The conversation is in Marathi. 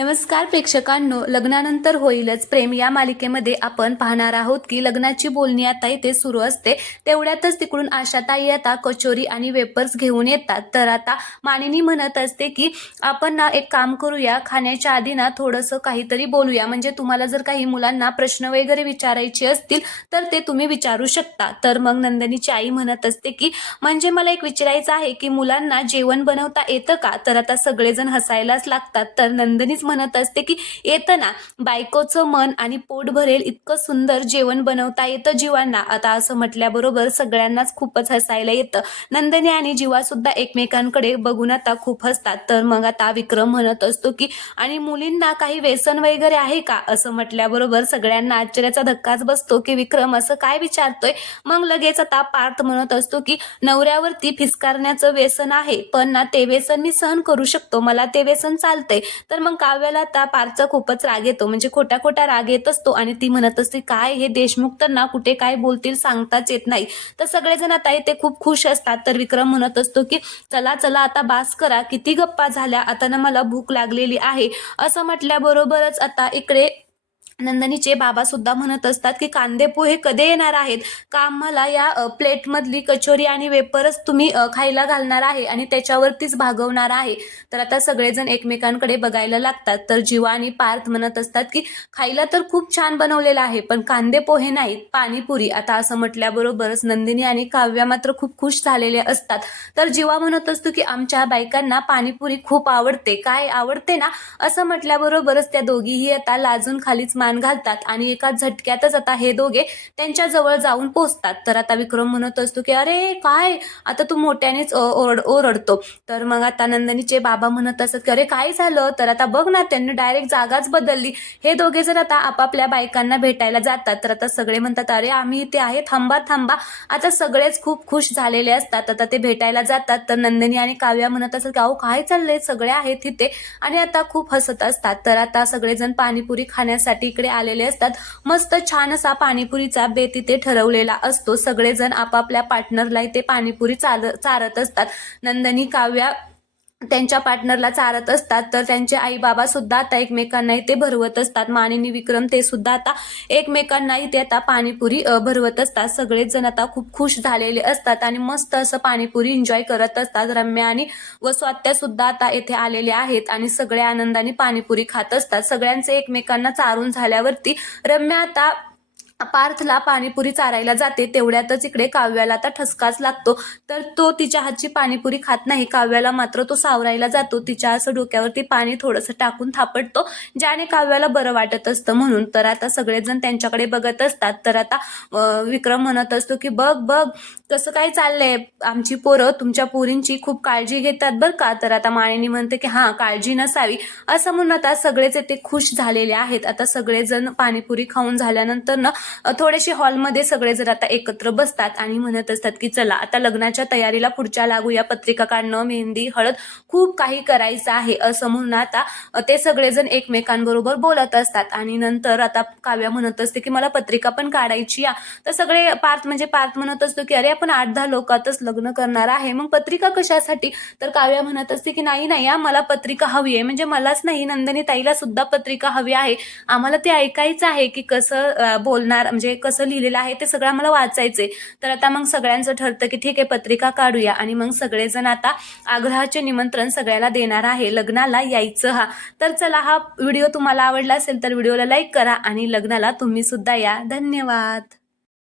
नमस्कार प्रेक्षकांनो, लग्नानंतर होईलच प्रेम या मालिकेमध्ये आपण पाहणार आहोत की लग्नाची बोलणी आता इथे सुरू असते. तेवढ्यातच तिकडून आशाताई आता कचोरी आणि वेपर्स घेऊन येतात. तर आता मानिनी म्हणत असते की आपण ना एक काम करूया, खाण्याच्या आधी ना थोडंसं काहीतरी बोलूया, म्हणजे तुम्हाला जर काही मुलांना प्रश्न वगैरे विचारायचे असतील तर ते तुम्ही विचारू शकता. तर मग नंदिनीची आई म्हणत असते की म्हणजे मला एक विचारायचं आहे की मुलांना जेवण बनवता येतं का? तर आता सगळेजण हसायलाच लागतात. तर नंदिनी म्हणत असते की येतं ना, बायकोचं मन आणि पोट भरेल इतकं सुंदर जेवण बनवता येतं जीवांना. आता असं म्हटल्याबरोबर सगळ्यांनाच खूपच हसायला येतं. नंदिनी आणि जीवा सुद्धा एकमेकांकडे बघून आता खूप हसतात. तर मग आता विक्रम म्हणत असतो की आणि मुलींना काही व्यसन वगैरे आहे का? असं म्हटल्याबरोबर सगळ्यांना आश्चर्याचा धक्काच बसतो की विक्रम असं काय विचारतोय. मग लगेच आता पार्थ म्हणत असतो की नवऱ्यावरती फिसकारण्याचं व्यसन आहे, पण ना ते व्यसन मी सहन करू शकतो, मला ते व्यसन चालतंय. तर मग काव्याला त्या पार्थचा खूपच राग येतो, म्हणजे खोटा खोटा राग येत असतो आणि ती म्हणत असते काय हे देशमुख तर ना कुठे काय बोलतील सांगताच येत नाही. तर सगळेजण आता इथे खूप खुश असतात. तर विक्रम म्हणत असतो की चला चला आता बास करा, किती गप्पा झाल्या, आता ना मला भूक लागलेली आहे. असं म्हटल्याबरोबरच आता इकडे नंदिनीचे बाबा सुद्धा म्हणत असतात की कांदे पोहे कधी येणार आहेत का, आम्हाला या प्लेटमधली कचोरी आणि वेपर्स तुम्ही खायला घालणार आहे आणि त्याच्यावरतीच भागवणार आहे. तर आता सगळेजण एकमेकांकडे बघायला लागतात. तर जीवा आणि पार्थ म्हणत असतात की खायला तर खूप छान बनवलेलं आहे, पण कांदे पोहे नाहीत, पाणीपुरी. आता असं म्हटल्याबरोबरच नंदिनी आणि काव्या मात्र खूप खुश झालेले असतात. तर जीवा म्हणत असतो की आमच्या बायकांना पाणीपुरी खूप आवडते, काय आवडते ना? असं म्हटल्याबरोबरच त्या दोघीही आता लाजून खालीच मान घालतात आणि एका झटक्यातच आता हे दोघे त्यांच्या जवळ जाऊन पोहोचतात. तर आता विक्रम म्हणत असतो की अरे काय, आता तू मोठ्यानेच ओरडतो. तर मग आता नंदिनीचे बाबा म्हणत असतात की अरे काय झालं? तर आता बघ ना, त्यांनी डायरेक्ट जागाच बदलली. हे दोघे जर आता आपापल्या बायकांना भेटायला जातात तर आता सगळे म्हणतात अरे आम्ही इथे आहे, थांबा थांबा. आता सगळेच खूप खुश झालेले असतात. आता ते भेटायला जातात. तर नंदिनी आणि काव्या म्हणत असतात की अहो काय चाललंय, सगळे आहेत तिथे आणि आता खूप हसत असतात. तर आता सगळेजण पाणीपुरी खाण्यासाठी इकडे आलेले असतात. मस्त छान असा पाणीपुरीचा बेत तिथे ठरवलेला असतो. सगळेजण आपापल्या पार्टनरला इथे पाणीपुरी चारत असतात. नंदिनी काव्या त्यांच्या पार्टनरला चारत असतात. तर त्यांचे आई बाबा सुद्धा आता एकमेकांना इथे भरवत असतात. मानिनी विक्रम ते सुद्धा आता एकमेकांना इथे आता पाणीपुरी भरवत असतात. सगळेच जण आता खूप खुश झालेले असतात आणि मस्त असं पाणीपुरी एन्जॉय करत असतात. रम्या आणि वसु सुद्धा आता येथे आलेले आहेत आणि सगळे आनंदाने पाणीपुरी खात असतात. सगळ्यांचे एकमेकांना चारून झाल्यावरती रम्या आता पार्थला पाणीपुरी चारायला जाते. तेवढ्यातच इकडे काव्याला आता ठसकाच लागतो. तर तो तिच्या हातची पाणीपुरी खात नाही. काव्याला मात्र तो सावरायला जातो. तिच्या असं डोक्यावरती पाणी थोडंसं टाकून थापडतो, ज्याने काव्याला बरं वाटत असतं म्हणून. तर आता सगळेजण त्यांच्याकडे बघत असतात. तर आता विक्रम म्हणत असतो की बघ बघ कसं काय चाललंय, आमची पोरं तुमच्या पोरींची खूप काळजी घेतात बरं का. तर आता मानिनी म्हणते की हा, काळजी नसावी. असं म्हणून आता सगळेच ते खुश झालेले आहेत. आता सगळेजण पाणीपुरी खाऊन झाल्यानंतर ना थोडेसे हॉलमध्ये सगळे जर आता एकत्र बसतात आणि म्हणत असतात की चला आता लग्नाच्या तयारीला पुढच्या लागूया, पत्रिका काढणं, मेहंदी, हळद, खूप काही करायचं आहे. असं म्हणून आता ते सगळेजण एकमेकांबरोबर बोलत असतात आणि नंतर आता काव्या म्हणत असते की मला पत्रिका पण काढायची या. तर सगळे पार्थ म्हणत असतो की अरे आपण 8-10 लोकातच लग्न करणार आहे, मग पत्रिका कशासाठी? तर काव्या म्हणत असते की नाही नाही, मला पत्रिका हवी आहे, म्हणजे मलाच नाही नंदिनी ताईला सुद्धा पत्रिका हवी आहे. आम्हाला ते ऐकायचं आहे की कसं बोलणार, म्हणजे कसं लिहिलेलं आहे ते सगळं मला वाचायचंय. तर आता मग सगळ्यांचं ठरतं की ठीक आहे पत्रिका काढूया आणि मग सगळेजण आता आग्रहाचे निमंत्रण सगळ्याला देणार आहे, लग्नाला यायचं हा. तर चला, हा व्हिडिओ तुम्हाला आवडला असेल तर व्हिडिओला लाईक करा आणि लग्नाला तुम्ही सुद्धा या. धन्यवाद.